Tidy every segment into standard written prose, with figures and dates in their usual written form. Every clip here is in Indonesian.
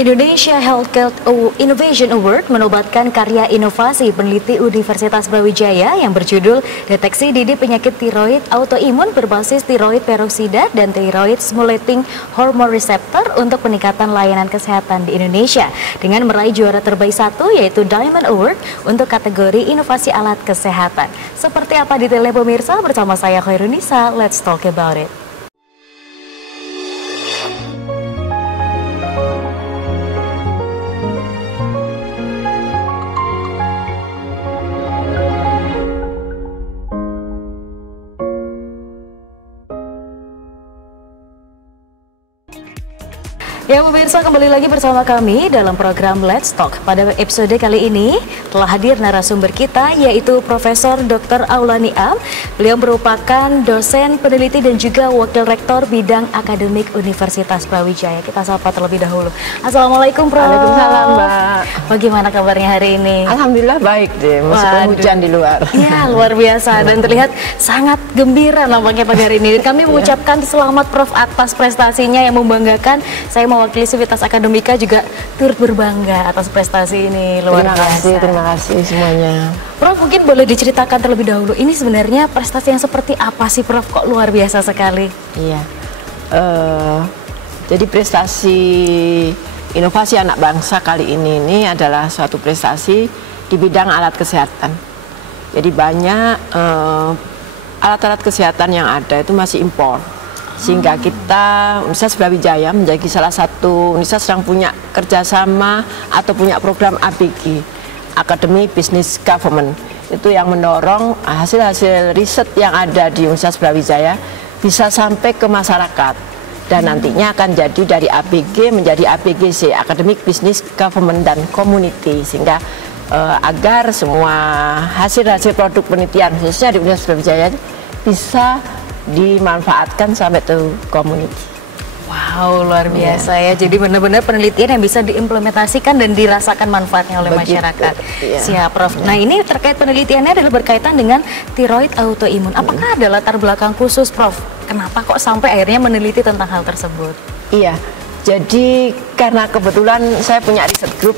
Indonesia Healthcare Innovation Award menobatkan karya inovasi peneliti Universitas Brawijaya yang berjudul Deteksi Dini Penyakit Tiroid Autoimun berbasis tiroid peroksida dan tiroid stimulating hormone receptor untuk peningkatan layanan kesehatan di Indonesia dengan meraih juara terbaik satu yaitu Diamond Award untuk kategori inovasi alat kesehatan. Seperti apa detailnya pemirsa, bersama saya Khairunisa, let's talk about it. Ya pemirsa, kembali lagi bersama kami dalam program Let's Talk. Pada episode kali ini telah hadir narasumber kita yaitu Profesor Dr. Aulani Am. Beliau merupakan dosen peneliti dan juga wakil rektor bidang akademik Universitas Brawijaya. Kita sapa terlebih dahulu. Assalamualaikum Prof. Waalaikumsalam Mbak. Bagaimana kabarnya hari ini? Alhamdulillah baik deh, meskipun hujan di luar. Ya luar biasa dan terlihat sangat gembira nampaknya pada hari ini. Kami mengucapkan selamat Prof atas prestasinya yang membanggakan. Saya mewakili Sivitas Akademika juga turut berbangga atas prestasi ini, luar biasa. Terima kasih semuanya. Prof, mungkin boleh diceritakan terlebih dahulu, ini sebenarnya prestasi yang seperti apa sih Prof, kok luar biasa sekali? Iya, jadi prestasi inovasi anak bangsa kali ini adalah suatu prestasi di bidang alat kesehatan. Jadi banyak alat-alat kesehatan yang ada itu masih impor. Sehingga kita Universitas Brawijaya menjadi salah satu universitas yang punya kerjasama atau punya program ABG, Academy Business Government. Itu yang mendorong hasil-hasil riset yang ada di Universitas Brawijaya bisa sampai ke masyarakat. Dan nantinya akan jadi dari ABG menjadi ABGC, Academic Business Government dan Community. Sehingga agar semua hasil-hasil produk penelitian khususnya di Universitas Brawijaya bisa dimanfaatkan sampai ke community. Wow, luar biasa ya. Jadi benar-benar penelitian yang bisa diimplementasikan dan dirasakan manfaatnya oleh masyarakat. Siap, Prof. Nah, ini terkait penelitiannya adalah berkaitan dengan tiroid autoimun. Apakah ada latar belakang khusus, Prof? Kenapa kok sampai akhirnya meneliti tentang hal tersebut? Iya, jadi karena kebetulan saya punya riset group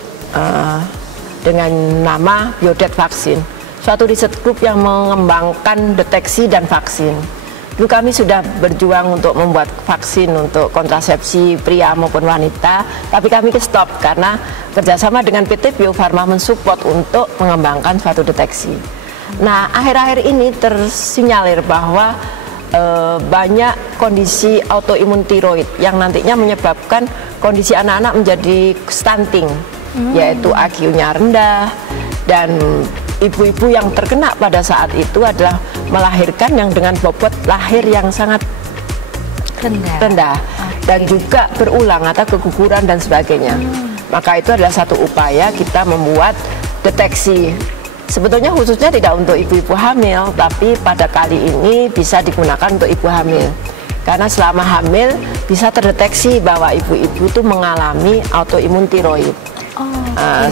dengan nama Biodet Vaksin. Suatu riset group yang mengembangkan deteksi dan vaksin. Dulu kami sudah berjuang untuk membuat vaksin untuk kontrasepsi pria maupun wanita, tapi kami stop karena kerjasama dengan PT Bio Farma mensupport untuk mengembangkan suatu deteksi. Nah, akhir-akhir ini tersinyalir bahwa banyak kondisi autoimun tiroid yang nantinya menyebabkan kondisi anak-anak menjadi stunting, yaitu IQ-nya rendah, dan ibu-ibu yang terkena pada saat itu adalah melahirkan yang dengan bobot lahir yang sangat rendah dan juga berulang atau keguguran dan sebagainya. Maka itu adalah satu upaya kita membuat deteksi. Sebetulnya khususnya tidak untuk ibu-ibu hamil, tapi pada kali ini bisa digunakan untuk ibu hamil. Karena selama hamil bisa terdeteksi bahwa ibu-ibu itu mengalami autoimun tiroid.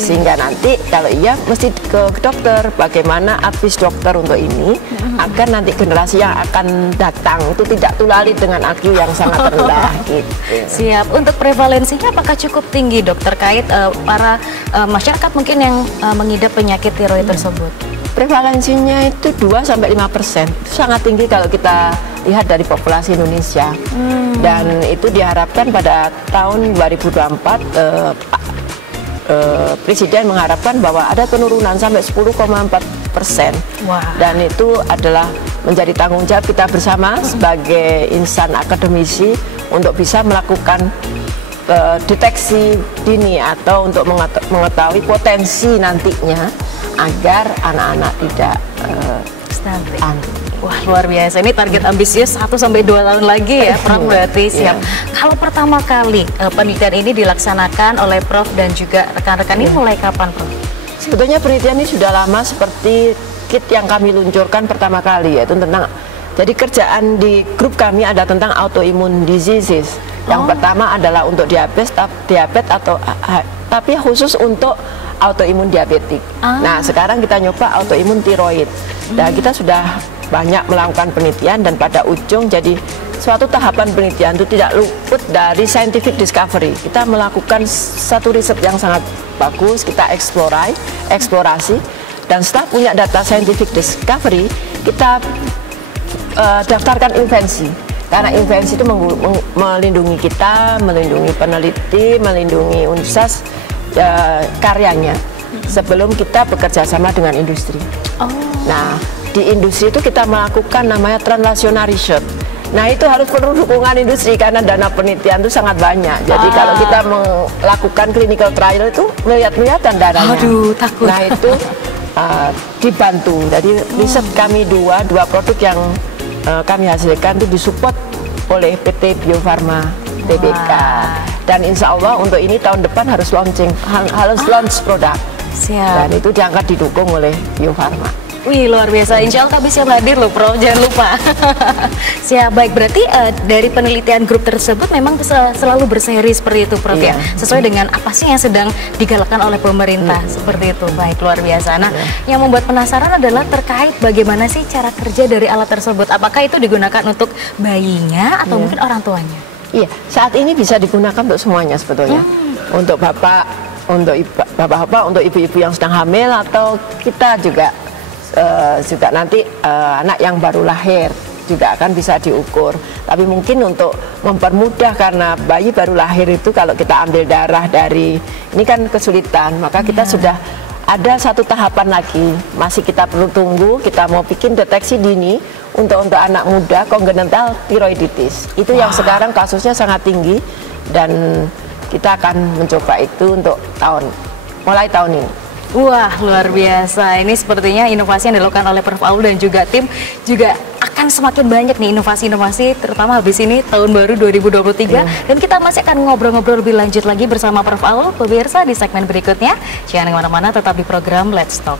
Sehingga nanti kalau iya mesti ke dokter, bagaimana advis dokter untuk ini agar nanti generasi yang akan datang itu tidak tulali dengan IQ yang sangat rendah gitu. Siap. Untuk prevalensinya apakah cukup tinggi dok terkait para masyarakat mungkin yang mengidap penyakit tiroid tersebut? Prevalensinya itu 2-5%. Itu sangat tinggi kalau kita lihat dari populasi Indonesia. Dan itu diharapkan pada tahun 2024 Presiden mengharapkan bahwa ada penurunan sampai 10,4%. Dan itu adalah menjadi tanggung jawab kita bersama sebagai insan akademisi untuk bisa melakukan deteksi dini atau untuk mengetahui potensi nantinya agar anak-anak tidak stunting. Wah, luar biasa. Ini target ambisius 1-2 tahun lagi ya, Prof. Berarti siap. Kalau pertama kali penelitian ini dilaksanakan oleh Prof dan juga rekan-rekan ini mulai kapan, Prof? Sebetulnya penelitian ini sudah lama, seperti kit yang kami luncurkan pertama kali, yaitu tentang, jadi kerjaan di grup kami ada tentang autoimmune diseases. Yang pertama adalah untuk diabetes atau tapi khusus untuk autoimun diabetik. Nah, sekarang kita nyoba autoimun tiroid. Nah, kita sudah banyak melakukan penelitian dan pada ujung jadi suatu tahapan penelitian itu tidak luput dari scientific discovery. Kita melakukan satu riset yang sangat bagus, kita eksplorasi, dan setelah punya data scientific discovery, kita daftarkan invensi. Karena invensi itu melindungi kita, melindungi peneliti, melindungi universitas karyanya sebelum kita bekerja sama dengan industri. Nah, di industri itu kita melakukan namanya translational research. Nah, itu harus perlu dukungan industri karena dana penelitian itu sangat banyak. Jadi kalau kita melakukan clinical trial itu melihat-lihatan dananya. Aduh, takut. Nah, itu dibantu. Jadi riset kami dua produk yang kami hasilkan itu disupport oleh PT Bio Farma Tbk. Dan insya Allah untuk ini tahun depan harus launch produk. Siap. Dan itu diangkat didukung oleh Bio Farma. Wih, luar biasa. Insya Allah kami siap hadir loh, Prof. Jangan lupa. Siap, baik. Berarti dari penelitian grup tersebut memang selalu berseri seperti itu, Prof. Ya? Sesuai dengan apa sih yang sedang digalakkan oleh pemerintah. Seperti itu. Baik, luar biasa. Nah, yang membuat penasaran adalah terkait bagaimana sih cara kerja dari alat tersebut. Apakah itu digunakan untuk bayinya atau mungkin orang tuanya? Iya, saat ini bisa digunakan untuk semuanya sebetulnya. Untuk bapak, untuk ibu-ibu yang sedang hamil, atau kita juga nanti anak yang baru lahir juga akan bisa diukur. Tapi mungkin untuk mempermudah, karena bayi baru lahir itu kalau kita ambil darah dari ini kan kesulitan, maka kita sudah ada satu tahapan lagi, masih kita perlu tunggu. Kita mau bikin deteksi dini untuk anak muda congenital thyroiditis. Itu yang sekarang kasusnya sangat tinggi, dan kita akan mencoba itu untuk mulai tahun ini. Wah, luar biasa. Ini sepertinya inovasi yang dilakukan oleh Prof. Aul dan juga tim juga akan semakin banyak nih inovasi-inovasi, terutama habis ini tahun baru 2023. Dan kita masih akan ngobrol-ngobrol lebih lanjut lagi bersama Prof. Aul, pemirsa, di segmen berikutnya. Jangan kemana-mana, tetap di program Let's Talk.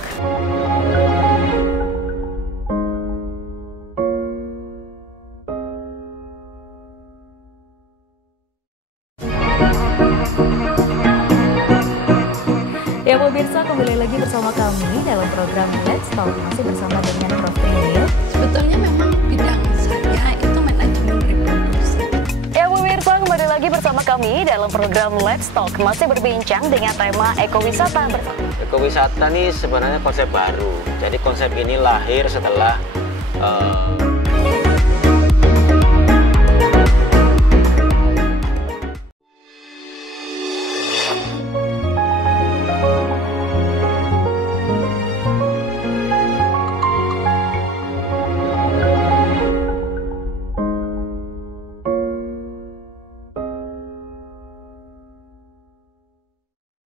Ya pemirsa, kembali lagi bersama kami dalam program Let's Talk, masih bersama dengan Prof. Prilly. Sebetulnya memang bidang saya itu manajemen reproduksi. Ya pemirsa, kembali lagi bersama kami dalam program Let's Talk, masih berbincang dengan tema ekowisata bersama. Ekowisata ini sebenarnya konsep baru. Jadi konsep ini lahir setelah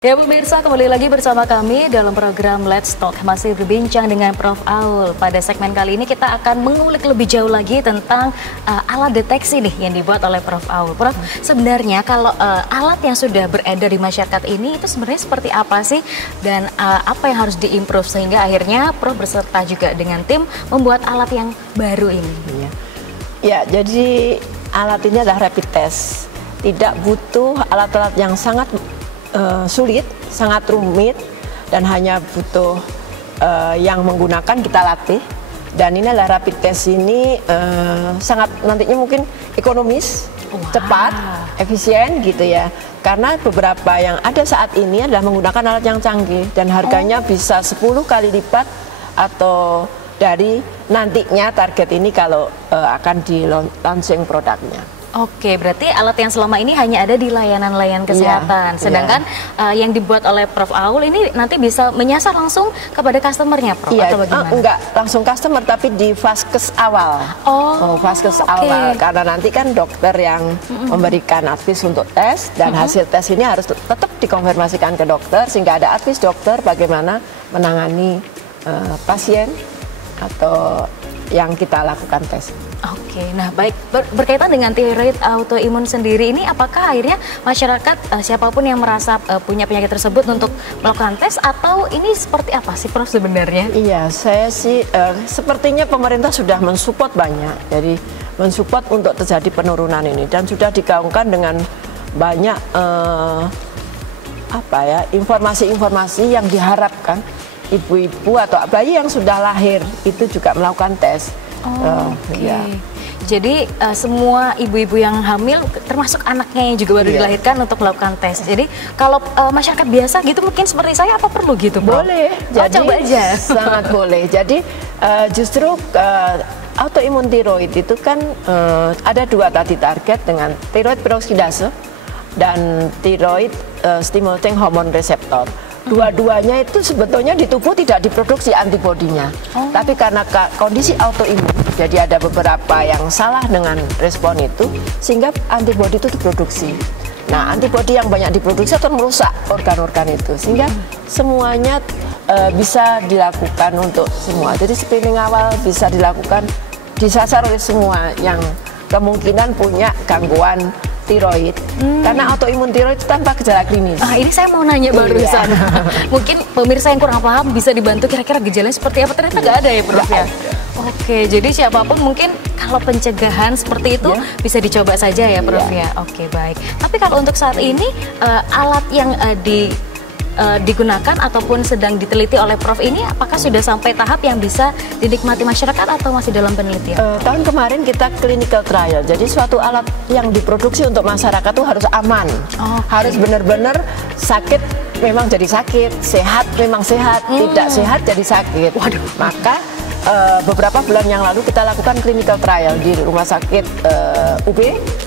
Ya pemirsa, kembali lagi bersama kami dalam program Let's Talk, masih berbincang dengan Prof. Aul. Pada segmen kali ini kita akan mengulik lebih jauh lagi tentang alat deteksi nih yang dibuat oleh Prof. Aul. Prof, sebenarnya kalau alat yang sudah beredar di masyarakat ini itu sebenarnya seperti apa sih, dan apa yang harus diimprove sehingga akhirnya Prof berserta juga dengan tim membuat alat yang baru ini? Ya, jadi alat ini adalah rapid test. Tidak butuh alat-alat yang sangat sulit, sangat rumit, dan hanya butuh yang menggunakan kita latih. Dan ini adalah rapid test ini sangat nantinya mungkin ekonomis, cepat, efisien gitu ya. Karena beberapa yang ada saat ini adalah menggunakan alat yang canggih dan harganya bisa 10 kali lipat atau dari nantinya target ini kalau akan di launching produknya. Oke, berarti alat yang selama ini hanya ada di layanan-layanan kesehatan. Sedangkan yang dibuat oleh Prof. Aul ini nanti bisa menyasar langsung kepada customernya, Prof, atau bagaimana? Enggak langsung customer, tapi di vaskes awal. Vaskes awal. Karena nanti kan dokter yang memberikan advis untuk tes, dan hasil tes ini harus tetap dikonfirmasikan ke dokter, sehingga ada advis dokter bagaimana menangani pasien atau yang kita lakukan tes. Oke, nah baik, berkaitan dengan tiroid autoimun sendiri ini, apakah akhirnya masyarakat siapapun yang merasa punya penyakit tersebut untuk melakukan tes, atau ini seperti apa sih, Prof, sebenarnya? Iya, saya sih sepertinya pemerintah sudah mensupport banyak, jadi mensupport untuk terjadi penurunan ini, dan sudah digaungkan dengan banyak informasi-informasi yang diharapkan ibu-ibu atau bayi yang sudah lahir itu juga melakukan tes. Oke. Jadi semua ibu-ibu yang hamil, termasuk anaknya yang juga baru dilahirkan untuk melakukan tes. Jadi kalau masyarakat biasa gitu mungkin seperti saya apa perlu gitu, Prof? Boleh. Jadi coba aja. Sangat boleh. Jadi justru autoimun tiroid itu kan ada dua tadi target dengan tiroid peroksidase dan tiroid stimulating hormone receptor. Dua-duanya itu sebetulnya di tubuh tidak diproduksi antibodinya, tapi karena kondisi autoimun, jadi ada beberapa yang salah dengan respon itu, sehingga antibodi itu diproduksi. Nah, antibodi yang banyak diproduksi akan merusak organ-organ itu, sehingga semuanya bisa dilakukan untuk semua. Jadi screening awal bisa dilakukan, disasar oleh semua yang kemungkinan punya gangguan tiroid, karena autoimun tiroid itu tanpa gejala klinis. Ini saya mau nanya barusan. Mungkin pemirsa yang kurang paham bisa dibantu kira-kira gejalanya seperti apa, ternyata nggak ada ya, Prof ya? Oke, jadi siapapun mungkin kalau pencegahan seperti itu bisa dicoba saja ya, Prof ya? Oke, baik. Tapi kalau untuk saat ini alat yang digunakan ataupun sedang diteliti oleh Prof ini apakah sudah sampai tahap yang bisa dinikmati masyarakat atau masih dalam penelitian? Tahun kemarin kita clinical trial, jadi suatu alat yang diproduksi untuk masyarakat itu harus aman, harus benar-benar sakit memang jadi sakit, sehat memang sehat, tidak sehat jadi sakit. Waduh. Maka beberapa bulan yang lalu kita lakukan clinical trial di rumah sakit UB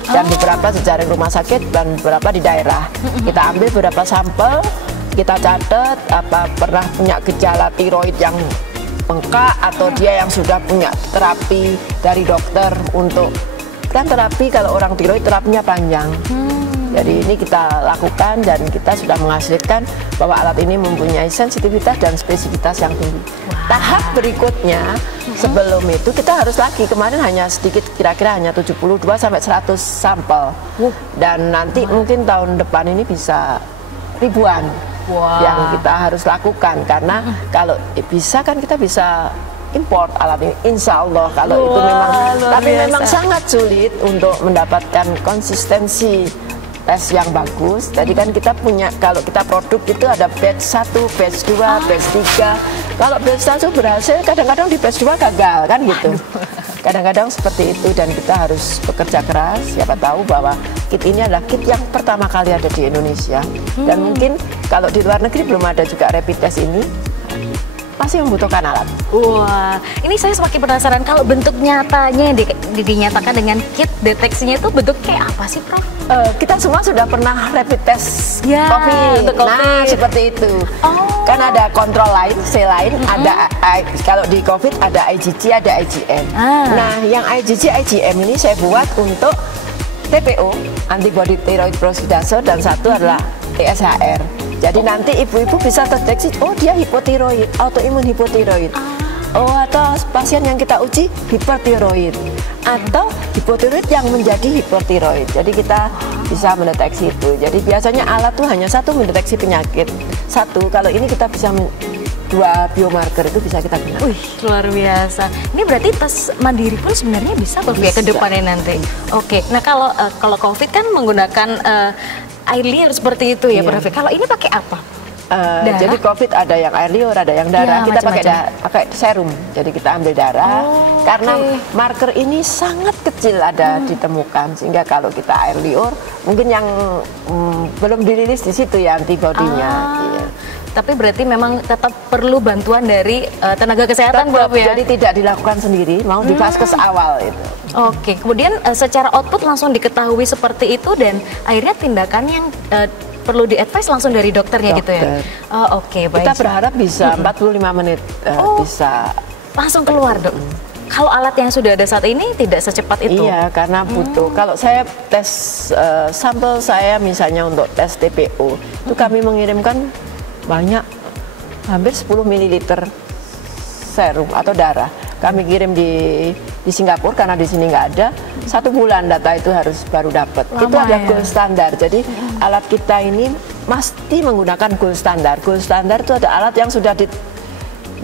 dan beberapa jejaring rumah sakit dan beberapa di daerah. Kita ambil beberapa sampel, kita catat apa pernah punya gejala tiroid yang bengkak atau dia yang sudah punya terapi dari dokter untuk, kan terapi kalau orang tiroid terapinya panjang. Jadi ini kita lakukan dan kita sudah menghasilkan bahwa alat ini mempunyai sensitivitas dan spesifitas yang tinggi. Tahap berikutnya sebelum itu kita harus lagi, kemarin hanya sedikit, kira-kira hanya 72 sampai 100 sampel. Dan nanti mungkin tahun depan ini bisa ribuan. Yang kita harus lakukan, karena kalau bisa kan kita bisa import alat ini, insya Allah kalau itu memang, tapi memang sangat sulit untuk mendapatkan konsistensi tes yang bagus. Jadi kan kita punya, kalau kita produk itu ada batch 1, batch 2, batch 3. Kalau batch 1 berhasil, kadang-kadang di batch 2 gagal kan gitu. Kadang-kadang seperti itu dan kita harus bekerja keras. Siapa tahu bahwa kit ini adalah kit yang pertama kali ada di Indonesia. Dan mungkin kalau di luar negeri belum ada juga rapid test ini, masih membutuhkan alat. Wah, ini saya semakin penasaran kalau bentuk nyatanya dinyatakan dengan kit deteksinya itu bentuk kayak apa sih, Prof? Kita semua sudah pernah rapid test COVID. Nah, seperti itu. Kan ada kontrol lain, C lain, ada kalau di COVID ada IgG, ada IgM. Nah, yang IgG, IgM ini saya buat untuk TPO, antibody thyroid peroxidase, dan satu adalah ESHR. Jadi nanti ibu-ibu bisa terdeteksi, oh dia hipotiroid, autoimun hipotiroid. Oh, atau pasien yang kita uji hipertiroid atau hipotiroid yang menjadi hipertiroid. Jadi kita bisa mendeteksi itu. Jadi biasanya alat tuh hanya satu mendeteksi penyakit. Satu, kalau ini kita bisa dua biomarker itu bisa kita gunakan. Wih, luar biasa. Ini berarti tes mandiri pun sebenarnya bisa, Prof ya, ke depannya nanti. Oke. Nah, kalau COVID kan menggunakan air liur seperti itu ya, Prof. Kalau ini pakai apa? Jadi COVID ada yang air liur, ada yang darah. Kita pakai serum. Jadi kita ambil darah karena marker ini sangat kecil ada ditemukan, sehingga kalau kita air liur mungkin yang belum dirilis di situ ya antibodinya. Tapi berarti memang tetap perlu bantuan dari tenaga kesehatan, Prof ya? Jadi tidak dilakukan sendiri, mau di vaskes awal itu. Oke, kemudian secara output langsung diketahui seperti itu dan akhirnya tindakan yang perlu di-advise langsung dari dokternya gitu ya? Oke, baik. Kita berharap bisa 45 menit bisa langsung keluar, Dok. Kalau alat yang sudah ada saat ini tidak secepat itu? Iya, karena butuh. Kalau saya tes sampel saya misalnya untuk tes TPO, itu kami mengirimkan banyak, hampir 10 ml serum atau darah. Kami kirim di Singapura karena di sini nggak ada. 1 bulan data itu harus baru dapat. Itu ada gold standar. Jadi alat kita ini mesti menggunakan gold standar. Gold standar itu ada alat yang sudah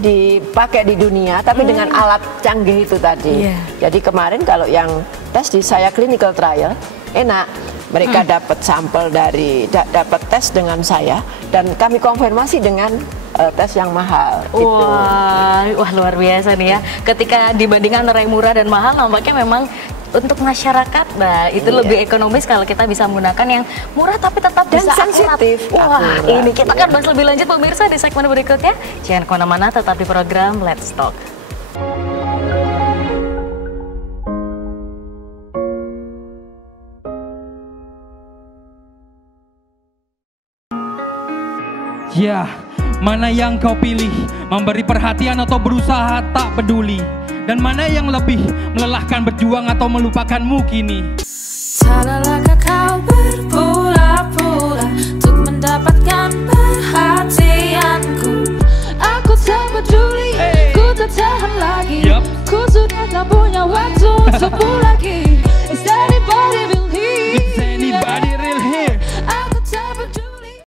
dipakai di dunia, tapi dengan alat canggih itu tadi. Jadi kemarin kalau yang tes di saya clinical trial enak. Mereka dapat sampel dapat tes dengan saya dan kami konfirmasi dengan tes yang mahal. Wah, luar biasa nih ya. Ketika dibandingkan antara yang murah dan mahal, nampaknya memang untuk masyarakat. Nah, itu lebih ekonomis kalau kita bisa menggunakan yang murah tapi tetap Dan bisa sensitif. Wah, Akurat. ini kita akan bahas lebih lanjut pemirsa di segmen berikutnya. Jangan kemana-mana, tetap di program Let's Talk. Ya, mana yang kau pilih? Memberi perhatian atau berusaha tak peduli? Dan mana yang lebih melelahkan, berjuang atau melupakanmu kini? Tak lelahkah kau berpura-pura untuk mendapatkan perhatianku? Aku tak peduli, ku tak tahan lagi. Ku sudah tak punya waktu untukmu lagi. Is anybody real here? Is anybody real here? Aku tak peduli.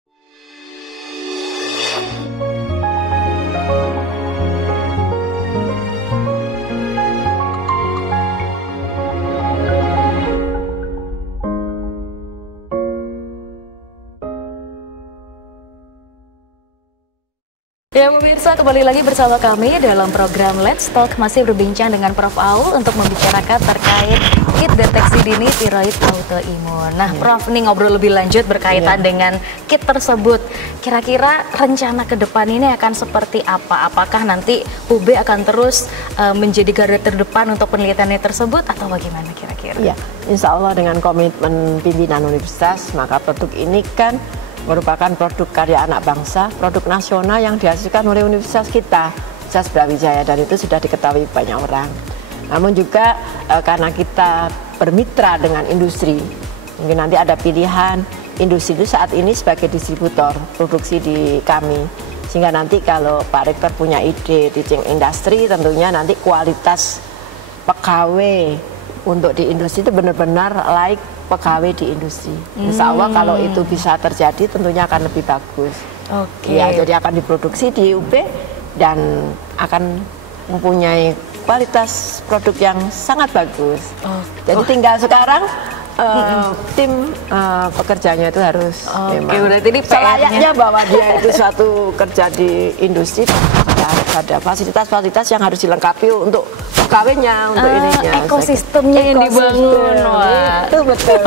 Ya pemirsa, kembali lagi bersama kami dalam program Let's Talk, masih berbincang dengan Prof. Aul untuk membicarakan terkait kit deteksi dini tiroid autoimun. Nah Prof, ini ngobrol lebih lanjut berkaitan dengan kit tersebut. Kira-kira rencana ke depan ini akan seperti apa? Apakah nanti UB akan terus menjadi garda terdepan untuk penelitiannya tersebut atau bagaimana kira-kira? Ya, insya Allah dengan komitmen pimpinan universitas, maka produk ini kan merupakan produk karya anak bangsa, produk nasional yang dihasilkan oleh universitas kita, Universitas Brawijaya, dan itu sudah diketahui banyak orang. Namun juga karena kita bermitra dengan industri, mungkin nanti ada pilihan industri itu saat ini sebagai distributor produksi di kami, sehingga nanti kalau Pak Rektor punya ide teaching industri, tentunya nanti kualitas pegawai untuk di industri itu benar-benar like pegawai di industri. Insya Allah kalau itu bisa terjadi tentunya akan lebih bagus. Oke. Ya, jadi akan diproduksi di UB dan akan mempunyai kualitas produk yang sangat bagus. Jadi tinggal sekarang tim pekerjanya itu harus memang berarti ini selayaknya bahwa dia itu suatu kerja di industri, ada fasilitas-fasilitas yang harus dilengkapi untuk pegawainya, untuk ininya. Ekosistemnya yang dibangun. Wah. Itu betul.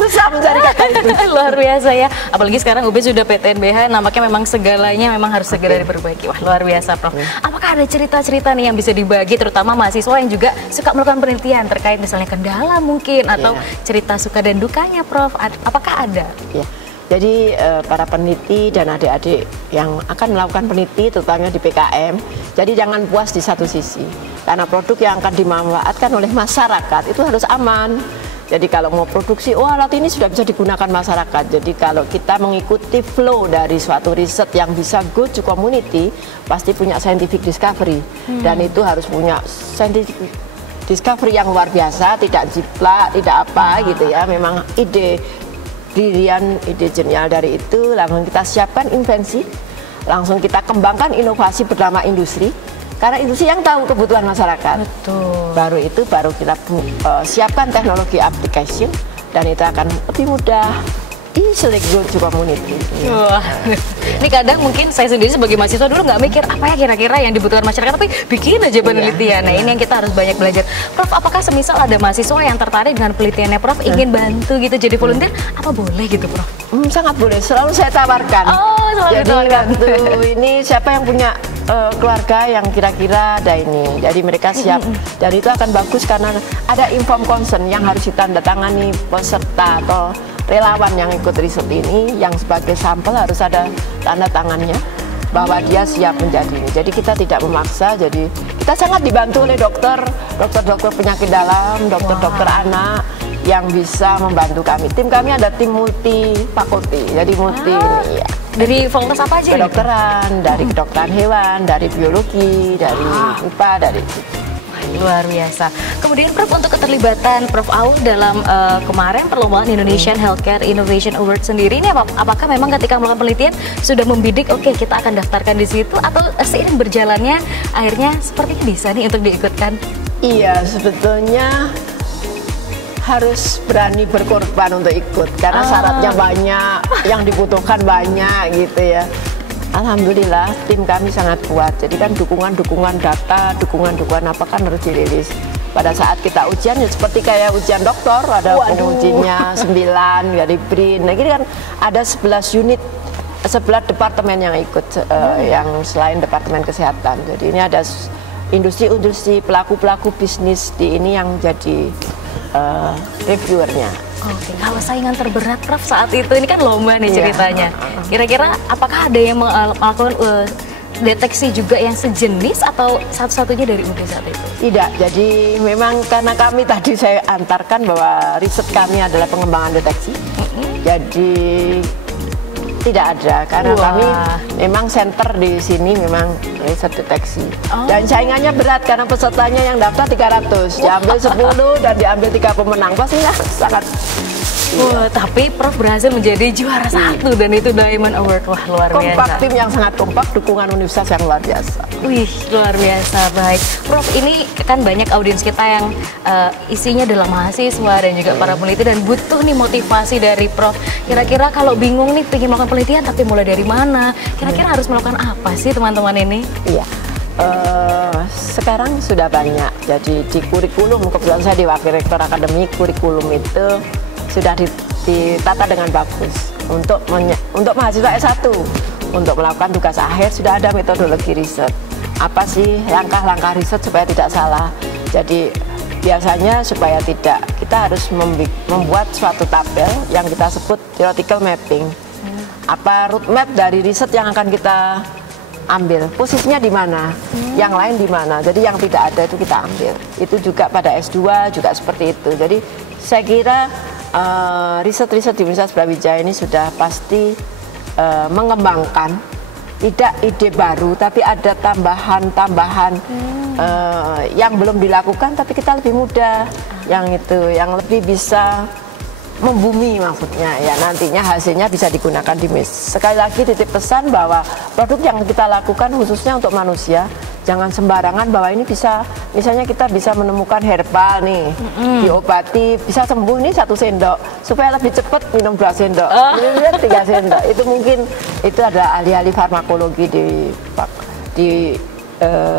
Susah mencari kata itu. Luar biasa ya. Apalagi sekarang UB sudah PTNBH, nampaknya memang segalanya memang harus segera diperbaiki. Wah, luar biasa, Prof. Apakah ada cerita-cerita nih yang bisa dibagi, terutama mahasiswa yang juga suka melakukan penelitian terkait misalnya kendala mungkin atau cerita suka dan dukanya, Prof? Apakah ada? Ya. Jadi para peneliti dan adik-adik yang akan melakukan peneliti terutama di PKM, jadi jangan puas di satu sisi, karena produk yang akan dimanfaatkan oleh masyarakat itu harus aman. Jadi kalau mau produksi, alat ini sudah bisa digunakan masyarakat. Jadi kalau kita mengikuti flow dari suatu riset yang bisa go to community, pasti punya scientific discovery, dan itu harus punya scientific discovery yang luar biasa, tidak jiplak, tidak apa gitu ya. Memang ide genial dari itu, langsung kita siapkan invensi, langsung kita kembangkan inovasi bernama industri, karena industri yang tahu kebutuhan masyarakat. Betul. Baru kita siapkan teknologi application, dan itu akan lebih mudah easily go to community. Wah, ini kadang mungkin saya sendiri sebagai mahasiswa dulu nggak mikir apa ya kira-kira yang dibutuhkan masyarakat, tapi bikin aja penelitian. Nah, ini yang kita harus banyak belajar. Prof, apakah semisal ada mahasiswa yang tertarik dengan penelitiannya Prof, ingin bantu gitu jadi volunteer, apa boleh gitu, Prof? Sangat boleh, selalu saya tawarkan. Selalu jadi ditawarkan. waktu ini siapa yang punya keluarga yang kira-kira ada ini, jadi mereka siap, dan itu akan bagus karena ada inform consent yang harus ditandatangani peserta atau relawan yang ikut riset ini, yang sebagai sampel harus ada tanda tangannya bahwa dia siap menjadi ini. Jadi kita tidak memaksa, jadi kita sangat dibantu oleh dokter penyakit dalam, dokter anak yang bisa membantu kami. Tim kami ada tim multi fakulti, jadi multi ini ya. Dari fakultas apa aja? Kedokteran, dari kedokteran hewan, dari biologi, dari IPA, dari luar biasa. Kemudian Prof, untuk keterlibatan Prof Aul dalam kemarin perlombaan Indonesian Healthcare Innovation Award sendiri ini apakah memang ketika melakukan penelitian sudah membidik oke, kita akan daftarkan di situ, atau seiring berjalannya akhirnya sepertinya bisa nih untuk diikutkan? Iya, sebetulnya harus berani berkorban untuk ikut karena syaratnya banyak, yang dibutuhkan banyak gitu ya. Alhamdulillah tim kami sangat kuat. Jadi kan dukungan data, dukungan apa kan harus dirilis. pada saat kita ujian ya seperti kayak ujian dokter, ada pengujinya 9 dari BRIN. Nah, ini kan ada 11 unit, 11 departemen yang ikut yang selain departemen kesehatan. Jadi ini ada industri-industri, pelaku-pelaku bisnis di ini yang jadi reviewernya. Oke, kalau saingan terberat Prof saat itu, ini kan lomba nih ceritanya. Kira-kira apakah ada yang melakukan deteksi juga yang sejenis atau satu-satunya dari UD saat itu? Tidak, jadi memang karena kami tadi saya antarkan bahwa riset kami adalah pengembangan deteksi. Jadi tidak ada, karena kami memang center di sini memang riset deteksi. Dan saingannya berat karena pesertanya yang daftar 300, diambil 10 dan diambil 3 pemenang, pastinya sangat. Tapi Prof berhasil menjadi juara 1 dan itu Diamond Award. Wah, luar biasa. Kompak, tim yang sangat kompak, dukungan universitas yang luar biasa. Wih, luar biasa. Baik, Prof, ini kan banyak audiens kita yang isinya adalah mahasiswa dan juga para peneliti dan butuh nih motivasi dari Prof. Kira-kira kalau bingung nih pengen melakukan penelitian tapi mulai dari mana? Kira-kira harus melakukan apa sih teman-teman ini? Iya. Sekarang sudah banyak. Jadi di kurikulum, kebetulan saya di Wakil Rektor Akademi, kurikulum itu sudah ditata dengan bagus untuk mahasiswa S1 untuk melakukan tugas akhir. Sudah ada metodologi riset, apa sih langkah-langkah riset supaya tidak salah. Jadi biasanya supaya tidak, kita harus membuat suatu tabel yang kita sebut theoretical mapping. Apa roadmap dari riset yang akan kita ambil, posisinya di mana, yang lain di mana. Jadi yang tidak ada itu kita ambil. Itu juga pada S2 juga seperti itu. Jadi saya kira riset-riset di Universitas Brawijaya ini sudah pasti mengembangkan, tidak ide baru, tapi ada tambahan-tambahan yang belum dilakukan, tapi kita lebih mudah, yang lebih bisa membumi maksudnya, ya nantinya hasilnya bisa digunakan di MIS. Sekali lagi titip pesan bahwa produk yang kita lakukan khususnya untuk manusia, jangan sembarangan bahwa ini bisa, misalnya kita bisa menemukan herbal nih, diobati, bisa sembuh nih 1 sendok, supaya lebih cepat minum 2 sendok, minum 3 sendok. Itu mungkin, itu ada ahli-ahli farmakologi di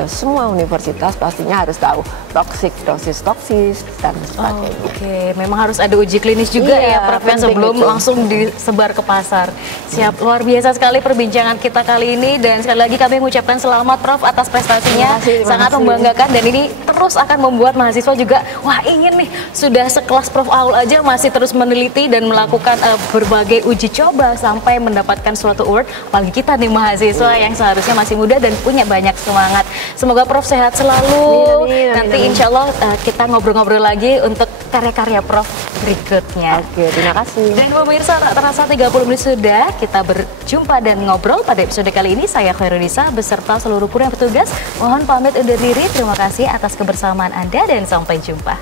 semua universitas pastinya harus tahu toksik, dosis toksis, dan sebagainya. Oke, memang harus ada uji klinis juga ya Prof ya sebelum langsung disebar ke pasar. Siap, luar biasa sekali perbincangan kita kali ini dan sekali lagi kami mengucapkan selamat Prof atas prestasinya, sangat membanggakan dan ini terus akan membuat mahasiswa juga, wah ingin nih, sudah sekelas Prof Aul aja masih terus meneliti dan melakukan berbagai uji coba sampai mendapatkan suatu award, apalagi kita nih mahasiswa yang seharusnya masih muda dan punya banyak semangat. Semoga Prof sehat selalu. Nanti insya Allah kita ngobrol-ngobrol lagi untuk karya-karya Prof berikutnya. Oke, terima kasih. Dan pemirsa, tak terasa 30 menit sudah kita berjumpa dan ngobrol pada episode kali ini. Saya Khairunisa beserta seluruh kru yang bertugas. Mohon pamit undur diri. Terima kasih atas kebersamaan Anda dan sampai jumpa.